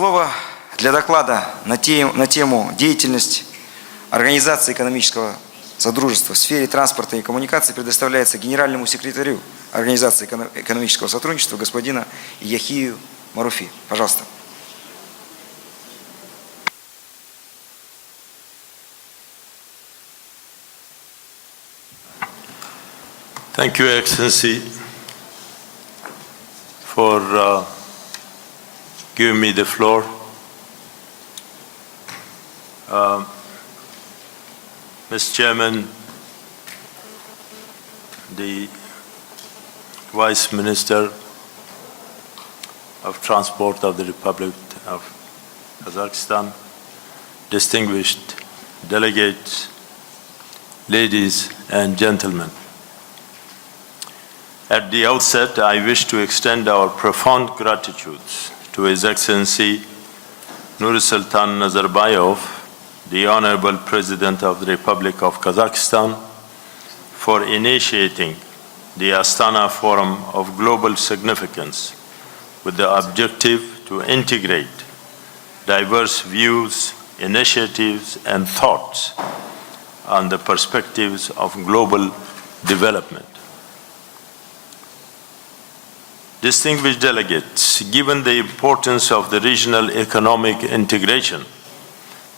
Слово для доклада на тему «Деятельность Организации экономического содружества в сфере транспорта и коммуникаций» предоставляется генеральному секретарю Организации экономического сотрудничества господину Яхьи Маруфи. Пожалуйста. Thank you, Excellency, for giving me the floor. Mr. Chairman, the Vice Minister of Transport of the Republic of Kazakhstan, distinguished delegates, ladies and gentlemen. At the outset, I wish to extend our profound gratitude to His Excellency Nursultan Nazarbayev, the Honorable President of the Republic of Kazakhstan, for initiating the Astana Forum of Global Significance with the objective to integrate diverse views, initiatives, and thoughts on the perspectives of global development. Distinguished delegates, given the importance of the regional economic integration,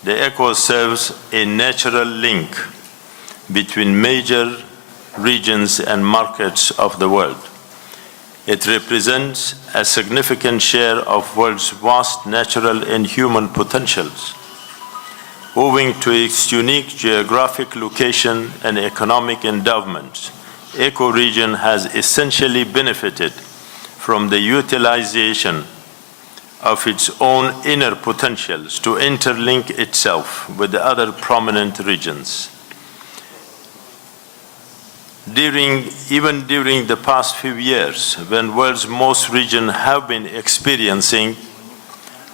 the ECO serves a natural link between major regions and markets of the world. It represents a significant share of the world's vast natural and human potentials. Owing to its unique geographic location and economic endowments, ECO region has essentially benefited from the utilization of its own inner potentials to interlink itself with the other prominent regions. Even during the past few years, when world's most regions have been experiencing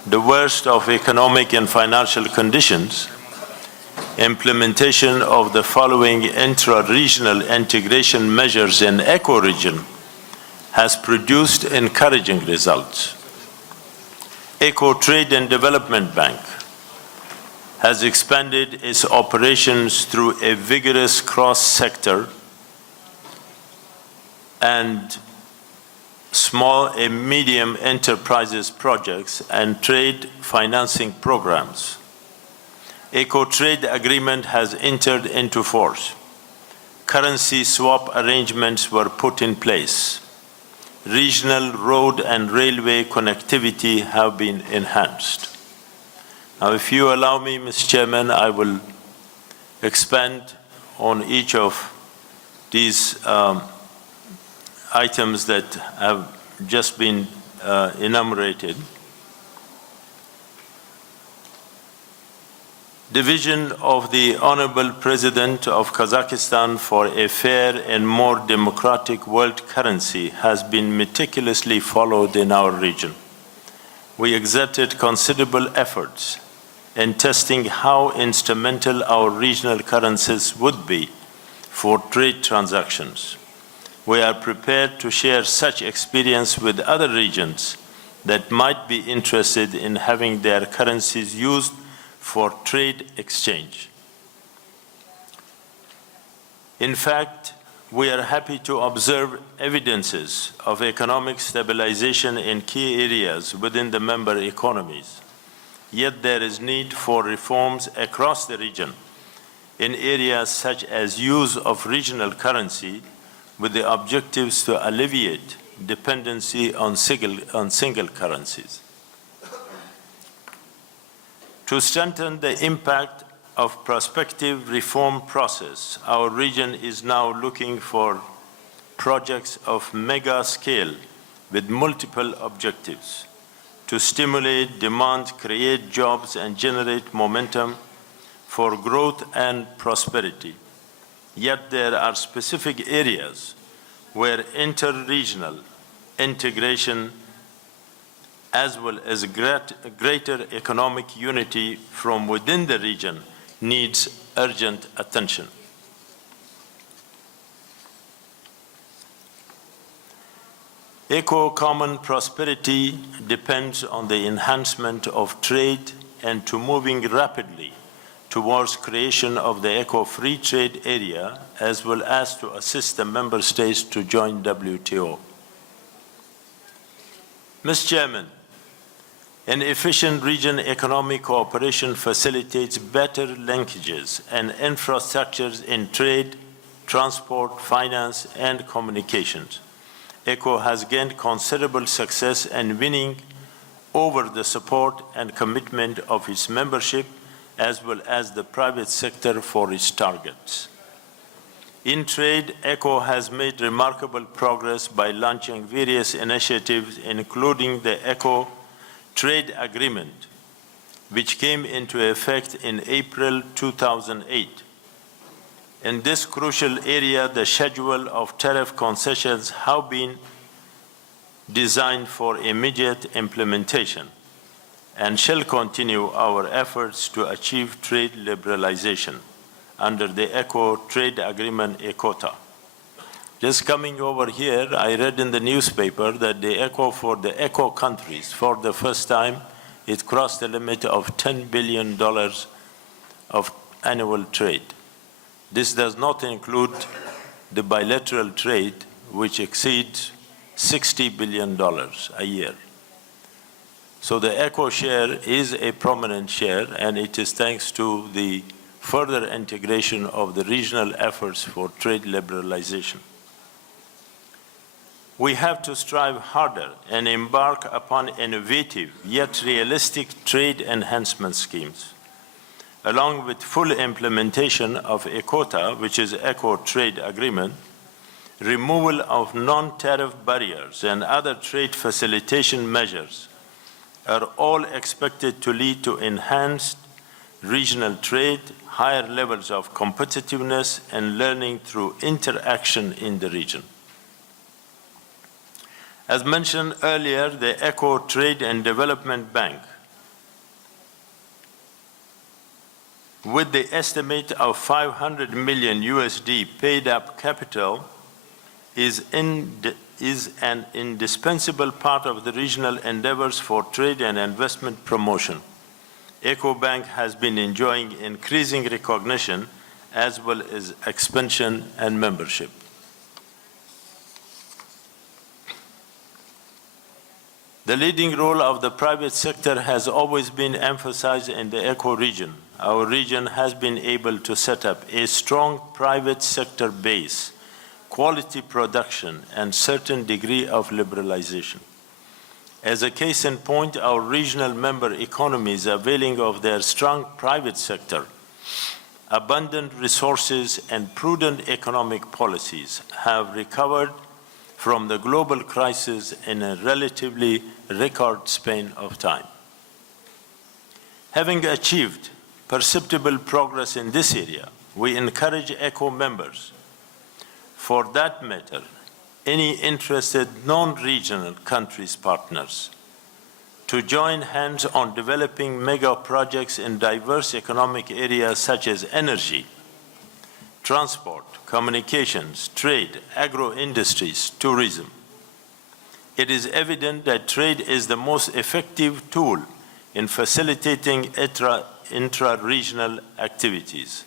the worst of economic and financial conditions, implementation of the following intra-regional integration measures in ECO region has produced encouraging results. ECO Trade and Development Bank has expanded its operations through a vigorous cross-sector and small and medium enterprises projects and trade financing programs. ECO Trade Agreement has entered into force. Currency swap arrangements were put in place. Regional road and railway connectivity have been enhanced. Now, if you allow me, Mr. Chairman, I will expand on each of these items that have just been enumerated. The vision of the Honorable President of Kazakhstan for a fair and more democratic world currency has been meticulously followed in our region. We exerted considerable efforts in testing how instrumental our regional currencies would be for trade transactions. We are prepared to share such experience with other regions that might be interested in having their currencies used for trade exchange. In fact, we are happy to observe evidences of economic stabilization in key areas within the member economies. Yet there is need for reforms across the region in areas such as use of regional currency with the objectives to alleviate dependency on single currencies. To strengthen the impact of prospective reform process, our region is now looking for projects of mega scale with multiple objectives to stimulate demand, create jobs, and generate momentum for growth and prosperity. Yet there are specific areas where inter-regional integration as well as greater economic unity from within the region needs urgent attention. Eco-common prosperity depends on the enhancement of trade and to moving rapidly towards creation of the eco-free trade area, as well as to assist the member states to join WTO. Mr. Chairman, an efficient region economic cooperation facilitates better linkages and infrastructures in trade, transport, finance, and communications. ECO has gained considerable success in winning over the support and commitment of its membership, as well as the private sector for its targets. In trade, ECO has made remarkable progress by launching various initiatives, including the ECO Trade Agreement, which came into effect in April 2008. In this crucial area, the schedule of tariff concessions have been designed for immediate implementation and shall continue our efforts to achieve trade liberalization under the ECO Trade Agreement ECOTA. Just coming over here, I read in the newspaper that the ECO for the ECO countries, for the first time, it crossed the limit of $10 billion of annual trade. This does not include the bilateral trade, which exceeds $60 billion a year. So the ECO share is a prominent share, and it is thanks to the further integration of the regional efforts for trade liberalization. We have to strive harder and embark upon innovative yet realistic trade enhancement schemes. Along with full implementation of ECOTA, which is ECO Trade Agreement, removal of non-tariff barriers and other trade facilitation measures are all expected to lead to enhanced regional trade, higher levels of competitiveness, and learning through interaction in the region. As mentioned earlier, the ECO Trade and Development Bank, with the estimate of 500 million USD paid up capital, is an indispensable part of the regional endeavors for trade and investment promotion. ECO Bank has been enjoying increasing recognition as well as expansion and membership. The leading role of the private sector has always been emphasized in the ECO region. Our region has been able to set up a strong private sector base, quality production, and certain degree of liberalization. As a case in point, our regional member economies availing of their strong private sector, abundant resources, and prudent economic policies have recovered from the global crisis in a relatively record span of time. Having achieved perceptible progress in this area, we encourage ECO members, for that matter, any interested non-regional countries partners, to join hands on developing mega projects in diverse economic areas such as energy, transport, communications, trade, agro-industries, tourism. It is evident that trade is the most effective tool in facilitating intra-regional activities.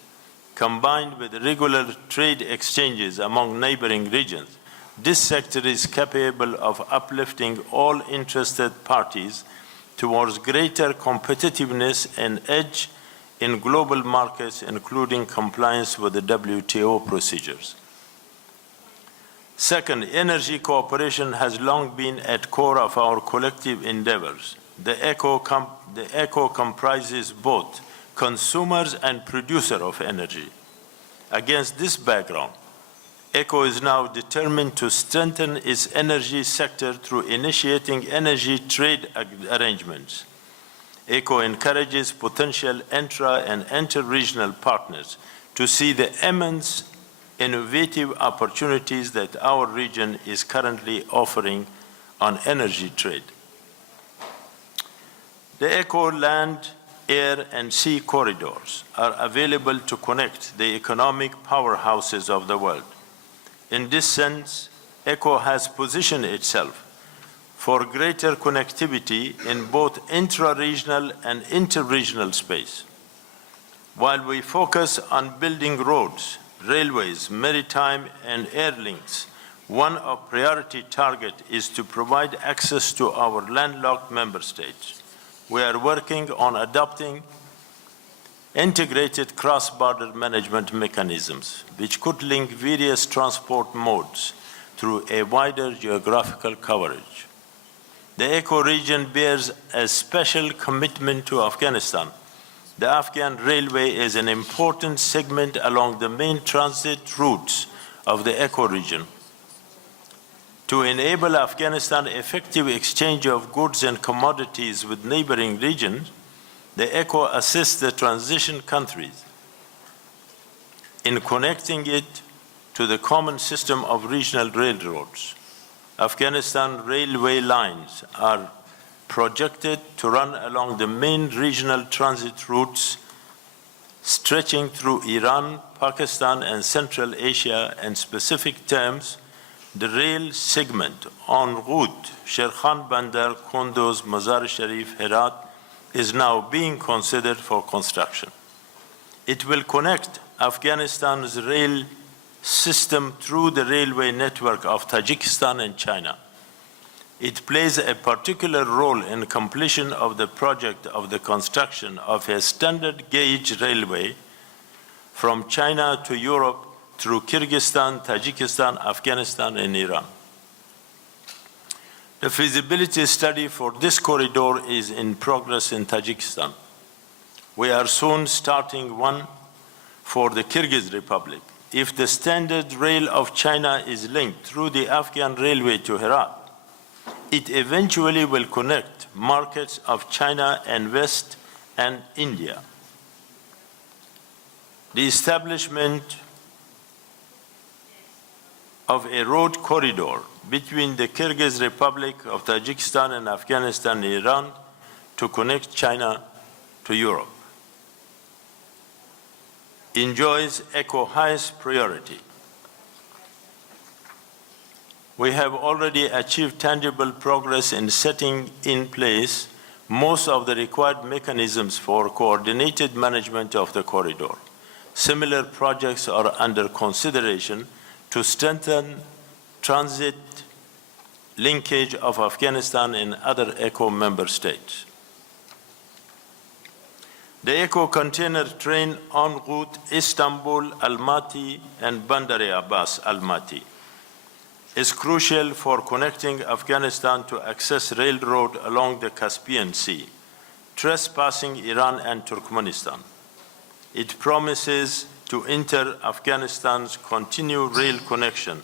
Combined with regular trade exchanges among neighboring regions, this sector is capable of uplifting all interested parties towards greater competitiveness and edge in global markets, including compliance with the WTO procedures. Second, energy cooperation has long been at core of our collective endeavors. The ECO comprises both consumers and producers of energy. Against this background, ECO is now determined to strengthen its energy sector through initiating energy trade arrangements. ECO encourages potential intra- and inter-regional partners to see the immense innovative opportunities that our region is currently offering on energy trade. The ECO land, air, and sea corridors are available to connect the economic powerhouses of the world. In this sense, ECO has positioned itself for greater connectivity in both intra-regional and inter-regional space. While we focus on building roads, railways, maritime and air links, one of priority target is to provide access to our landlocked member states. We are working on adopting integrated cross-border management mechanisms, which could link various transport modes through a wider geographical coverage. The eco-region bears a special commitment to Afghanistan. The Afghan railway is an important segment along the main transit routes of the eco-region. To enable Afghanistan effective exchange of goods and commodities with neighboring regions, the ECO assists the transition countries in connecting it to the common system of regional railroads. Afghanistan railway lines are projected to run along the main regional transit routes stretching through Iran, Pakistan, and Central Asia. In specific terms, the rail segment en route Sherkhan Bandar, Kunduz, Mazar Sharif, Herat is now being considered for construction. It will connect Afghanistan's rail system through the railway network of Tajikistan and China. It plays a particular role in completion of the project of the construction of a standard gauge railway from China to Europe through Kyrgyzstan, Tajikistan, Afghanistan, and Iran. The feasibility study for this corridor is in progress in Tajikistan. We are soon starting one for the Kyrgyz Republic. If the standard rail of China is linked through the Afghan railway to Herat, it eventually will connect markets of China and West and India. The establishment of a road corridor between the Kyrgyz Republic of Tajikistan and Afghanistan and Iran to connect China to Europe enjoys ECO highest priority. We have already achieved tangible progress in setting in place most of the required mechanisms for coordinated management of the corridor. Similar projects are under consideration to strengthen transit linkage of Afghanistan and other ECO member states. The ECO container train en route Istanbul, Almaty, and Bandar Abbas, Almaty is crucial for connecting Afghanistan to access railroad along the Caspian Sea, trespassing Iran and Turkmenistan. It promises to enter Afghanistan's continued rail connection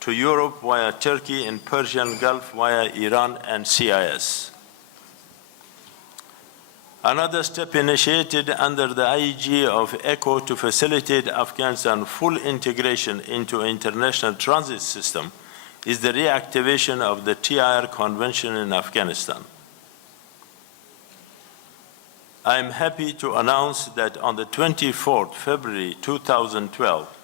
to Europe via Turkey and Persian Gulf via Iran and CIS. Another step initiated under the IEG of ECO to facilitate Afghanistan's full integration into an international transit system is the reactivation of the TIR Convention in Afghanistan. I am happy to announce that on the 24th February 2012,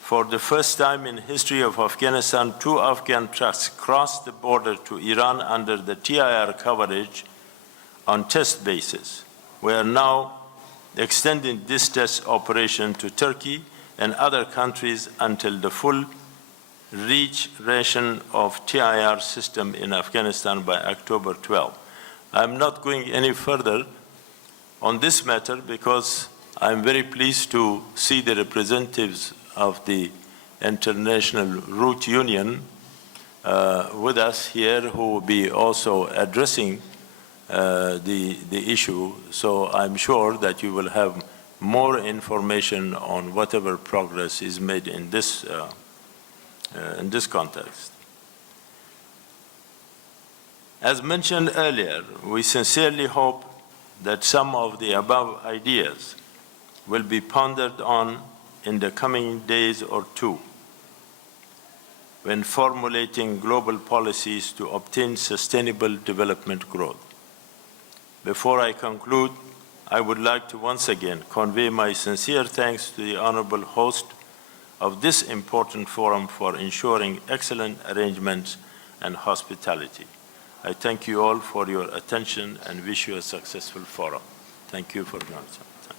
for the first time in history of Afghanistan, 2 Afghan trucks crossed the border to Iran under the TIR coverage on test basis. We are now extending this test operation to Turkey and other countries until the full restoration of TIR system in Afghanistan by October 12. I am not going any further on this matter because I am very pleased to see the representatives of the International Route Union with us here who will be also addressing the issue. So I'm sure that you will have more information on whatever progress is made in this context. As mentioned earlier, we sincerely hope that some of the above ideas will be pondered on in the coming days or two when formulating global policies to obtain sustainable development growth. Before I conclude, I would like to once again convey my sincere thanks to the honorable host of this important forum for ensuring excellent arrangements and hospitality. I thank you all for your attention and wish you a successful forum. Thank you for your attention.